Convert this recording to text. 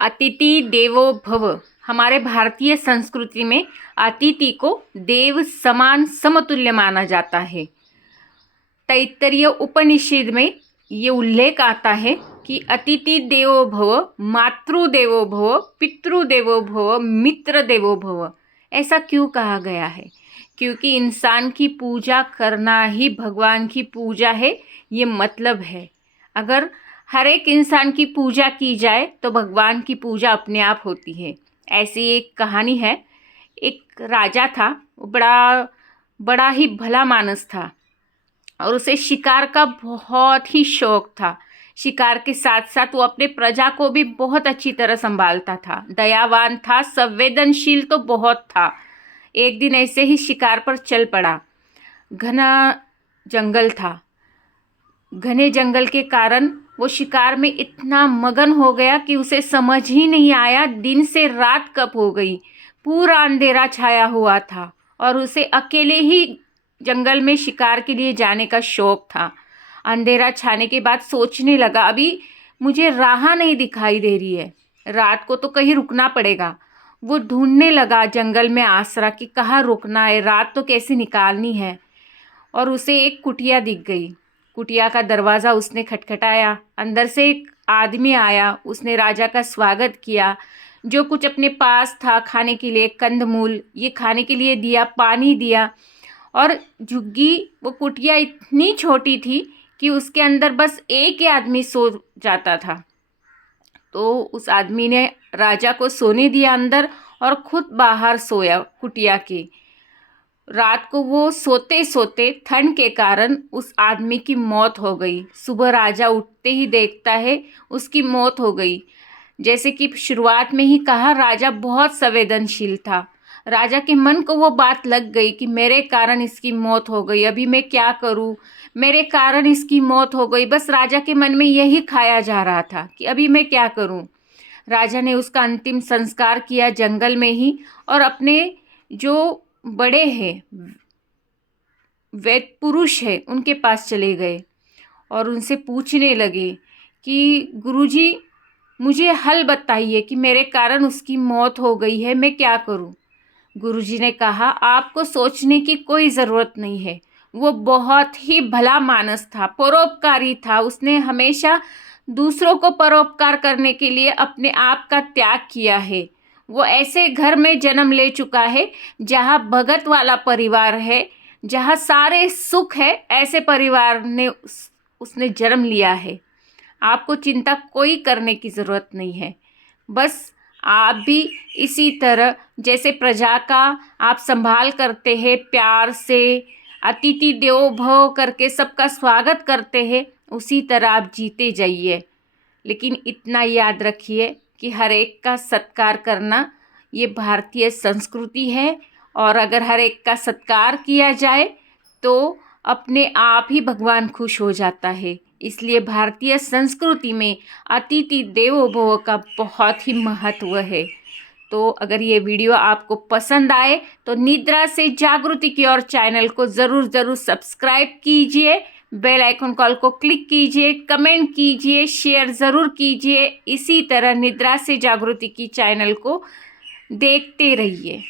अतिथि देवो भव। हमारे भारतीय संस्कृति में अतिथि को देव समान समतुल्य माना जाता है। तैत्तरीय उपनिषद में ये उल्लेख आता है कि अतिथि देवो भव, मातृदेवो भव, पितृदेवो भव, मित्र देवो भव। ऐसा क्यों कहा गया है? क्योंकि इंसान की पूजा करना ही भगवान की पूजा है, ये मतलब है। अगर हर एक इंसान की पूजा की जाए तो भगवान की पूजा अपने आप होती है। ऐसी एक कहानी है। एक राजा था, वो बड़ा ही भला मानस था और उसे शिकार का बहुत ही शौक था। शिकार के साथ साथ वो अपने प्रजा को भी बहुत अच्छी तरह संभालता था, दयावान था, संवेदनशील तो बहुत था। एक दिन ऐसे ही शिकार पर चल पड़ा। घना जंगल था। घने जंगल के कारण वो शिकार में इतना मगन हो गया कि उसे समझ ही नहीं आया दिन से रात कब हो गई। पूरा अंधेरा छाया हुआ था और उसे अकेले ही जंगल में शिकार के लिए जाने का शौक था। अंधेरा छाने के बाद सोचने लगा, अभी मुझे राह नहीं दिखाई दे रही है, रात को तो कहीं रुकना पड़ेगा। वो ढूंढने लगा जंगल में आसरा कि कहाँ रुकना है, रात तो कैसे निकालनी है। और उसे एक कुटिया दिख गई। कुटिया का दरवाज़ा उसने खटखटाया। अंदर से एक आदमी आया। उसने राजा का स्वागत किया। जो कुछ अपने पास था खाने के लिए, कंदमूल ये खाने के लिए दिया, पानी दिया। और झुग्गी, वो कुटिया इतनी छोटी थी कि उसके अंदर बस एक ही आदमी सो जाता था। तो उस आदमी ने राजा को सोने दिया अंदर और खुद बाहर सोया कुटिया के। रात को वो सोते सोते ठंड के कारण उस आदमी की मौत हो गई। सुबह राजा उठते ही देखता है उसकी मौत हो गई। जैसे कि शुरुआत में ही कहा, राजा बहुत संवेदनशील था। राजा के मन को वो बात लग गई कि मेरे कारण इसकी मौत हो गई, अभी मैं क्या करूं, मेरे कारण इसकी मौत हो गई। बस राजा के मन में यही खाया जा रहा था कि अभी मैं क्या करूं। राजा ने उसका अंतिम संस्कार किया जंगल में ही, और अपने जो बड़े हैं, वेद पुरुष है, उनके पास चले गए और उनसे पूछने लगे कि गुरुजी, मुझे हल बताइए कि मेरे कारण उसकी मौत हो गई है, मैं क्या करूं। गुरुजी ने कहा, आपको सोचने की कोई ज़रूरत नहीं है। वो बहुत ही भला मानस था, परोपकारी था। उसने हमेशा दूसरों को परोपकार करने के लिए अपने आप का त्याग किया है। वो ऐसे घर में जन्म ले चुका है जहाँ भगत वाला परिवार है, जहाँ सारे सुख है, ऐसे परिवार ने उसने जन्म लिया है। आपको चिंता कोई करने की ज़रूरत नहीं है। बस आप भी इसी तरह जैसे प्रजा का आप संभाल करते हैं, प्यार से अतिथि देवो भव करके सबका स्वागत करते हैं, उसी तरह आप जीते जाइए। लेकिन इतना याद रखिए कि हर एक का सत्कार करना ये भारतीय संस्कृति है, और अगर हर एक का सत्कार किया जाए तो अपने आप ही भगवान खुश हो जाता है। इसलिए भारतीय संस्कृति में अतिथि देवो भव का बहुत ही महत्व है। तो अगर ये वीडियो आपको पसंद आए तो निद्रा से जागृति की ओर चैनल को ज़रूर सब्सक्राइब कीजिए, बेल आइकन कॉल को क्लिक कीजिए, कमेंट कीजिए, शेयर ज़रूर कीजिए। इसी तरह निद्रा से जागृति की चैनल को देखते रहिए।